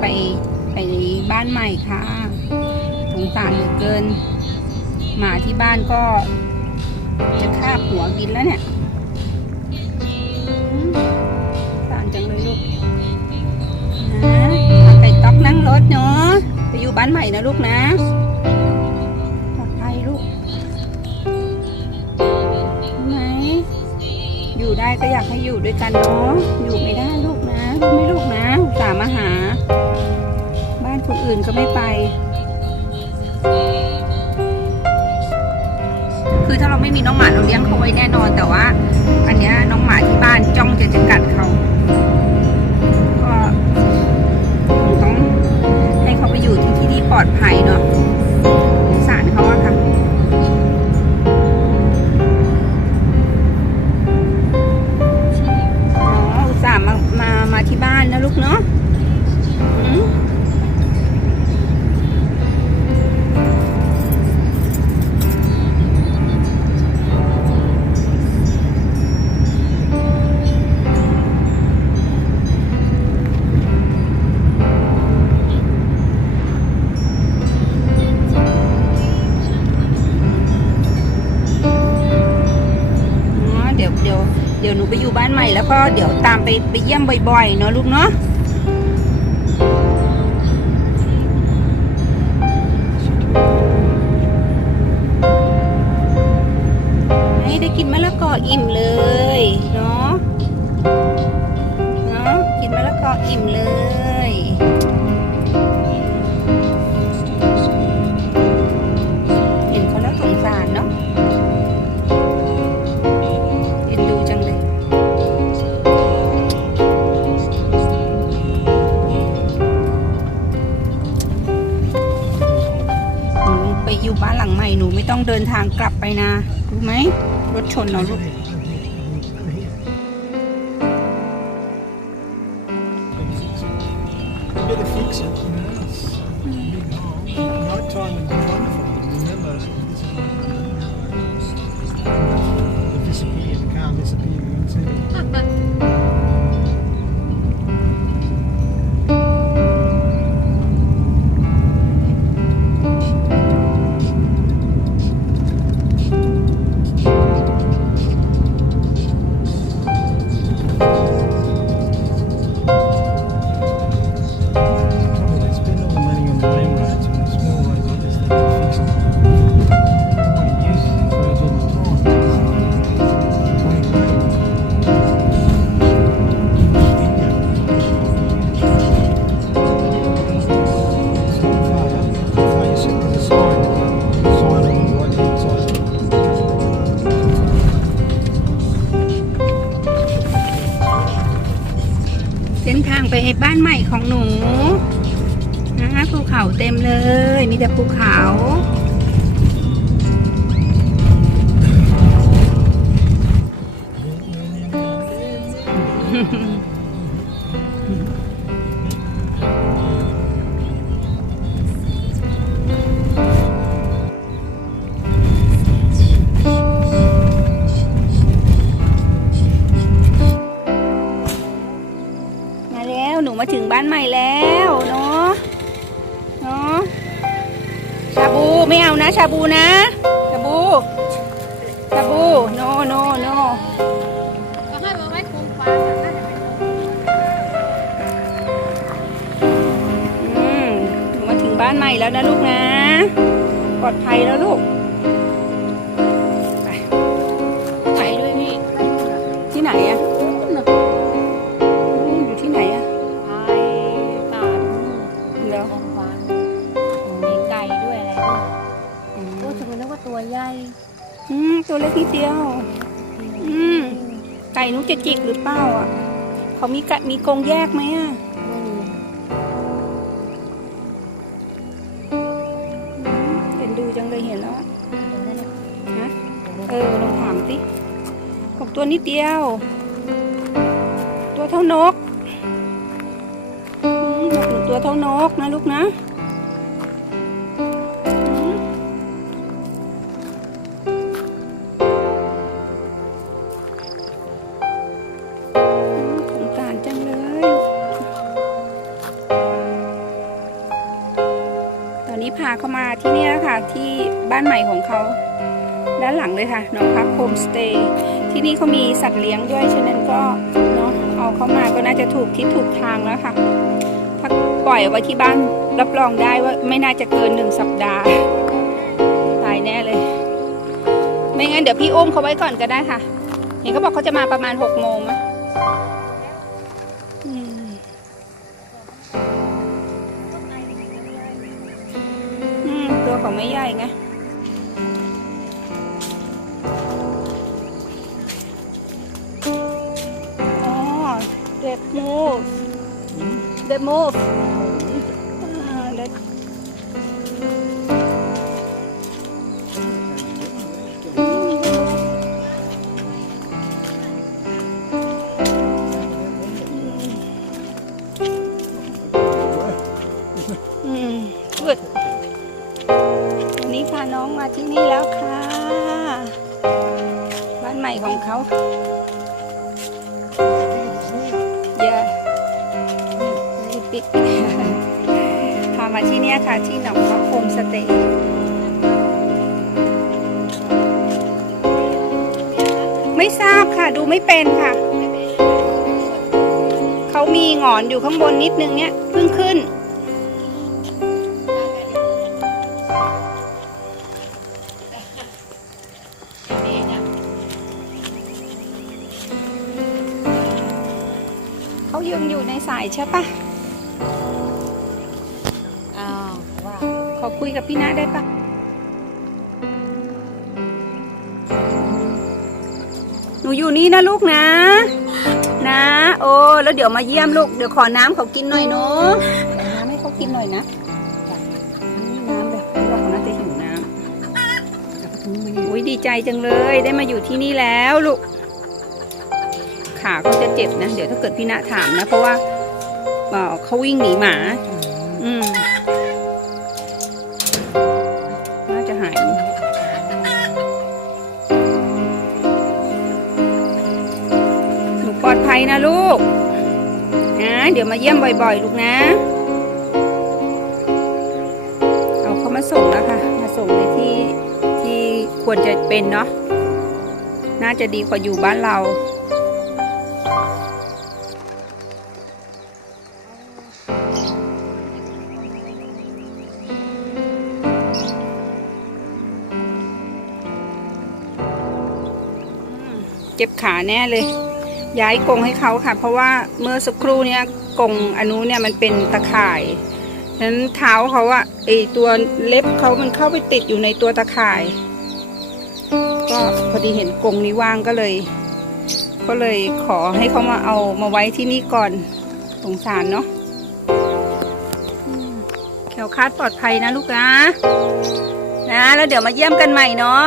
ไปไปบ้านใหม่ค่ะสงสารเหลือเกิน หมาที่บ้านก็จะคาบหัวกินแล้วเนี่ยสงสารจังเลยลูกนะไก่ต๊อกนั่งรถเนาะไปอยู่บ้านใหม่นะลูกนะปลอดภัยลูกไหมอยู่ได้ก็อยากให้อยู่ด้วยกันเนาะอยู่ไม่ได้ลูกนะไม่ลูกนะามาหา บ้านคนอื่นก็ไม่ไป คือถ้าเราไม่มีน้องหมาเราเลี้ยงเขาไว้แน่นอนแต่ว่า อันเนี้ยน้องหมาที่บ้านจ้องจะจะกัดเขาก็ต้องให้เขาไปอยู่ที่ที่ที่ปลอดภัยเนาะ บ้านนะลูกเนาะ ก็เดี๋ยวตามไปไปเยี่ยมบ่อยๆเนาะลูกเนาะ อยู่บ้านหลังใหม่หนูไม่ต้องเดินทางกลับไปนะ รู้ไหมรถชนเราลูก A bit of fix it, you know. It's a นทางไปบ้านใหม่ของหนูนะภูเขาเต็มเลย มีแต่ภูเขาาถึงบ้านใหม่แล้วเนาะเนาะชาบูไม่เอานะชาบูนะชาบูชาบูโนโนโนก็ให้มาไว้คุมฟ้ามาถึงบ้านใหม่แล้วนะลูกนะ ปลอดภัยแล้วลูก อืมนึกว่าตัวใหญ่อืมตัวเล็กนิดเดียว อืมไก่นุกจะจิกหรือเปล่าอะ เขามีกะมีกรงแยกไหมอะเอ็นดูจังเลยเห็นแล้วอะฮะเออลองถามสิบอกตัวนิดเดียว ตัวเท่านกบอกหนูตัวเท่านกนะลูกนะาเขามาที่นี่ยค่ะที่บ้านใหม่ของเขาด้านหลังเลยค่ะน้องพักโฮมสเตย์ที่นี่เขามีสัตว์เลี้ยงด้วยฉะนั้นก็เนาะเอาเข้ามาก็น่าจะถูกทิศถูกทางแล้วค่ะ ถ้าปล่อยไว้ที่บ้านรับรองได้ว่าไม่น่าจะเกินหนึ่งสัปดาห์ตายแน่เลย ไม่งั้นเดี๋ยวพี่อุ้มเขาไว้ก่อนก็ได้ค่ะ เห็นเขาบอกเขาจะมาประมาณหกโมงอะ ของไม่ใหญ่ไงอ๋อเด็กมูฟเด็กมูฟเด็กอืม good าน้องมาที่นี่แล้วค่ะ บ้านใหม่ของเขา yeah very big พามาที่นี่ค่ะที่หนองพระโฮมสเตย์ไม่ทราบค่ะดูไม่เป็นค่ะ เขามีหงอนอยู่ข้างบนนิดนึงเนี่ยเพิ่งขึ้น เขายังอยู่ในสายใช่ปะอ้าวว่าขอคุยกับพี่นาได้ปะหนูอยู่นี่นะลูกนะ นะ โอ้แล้วเดี๋ยวมาเยี่ยมลูก เดี๋ยวขอน้ำเขากินหน่อยเนาะขอน้ำให้เขากินหน่อยนะนี่น้ำเลยเพราะว่าเขาน่าจะหิวน้ำอุ้ยดีใจจังเลย ได้มาอยู่ที่นี่แล้วลูก ขาเขาจะเจ็บนะ เดี๋ยวถ้าเกิดพี่ณถามนะ เพราะว่าเขาวิ่งหนีหมา อืมน่าจะหายหนูปลอดภัยนะลูกนะเดี๋ยวมาเยี่ยมบ่อยๆ ลูกนะ เอาเขามาส่งแล้วค่ะ มาส่งในที่ที่ควรจะเป็นเนาะน่าจะดีกว่าอยู่บ้านเรา เจ็บขาแน่เลย ย้ายกรงให้เขาค่ะ เพราะว่าเมื่อสักครู่เนี้ยกรงอนนู้นเนี่ยมันเป็นตะข่ายฉะนั้นเท้าเขาอะไอตัวเล็บเขามันเข้าไปติดอยู่ในตัวตะข่าย ก็พอดีเห็นกรงนี้ว่างก็เลย ก็เลยขอให้เขามาเอามาไว้ที่นี่ก่อนสงสารเนาะแขวคาดปลอดภัยนะลูกนะนะ แล้วเดี๋ยวมาเยี่ยมกันใหม่เนาะ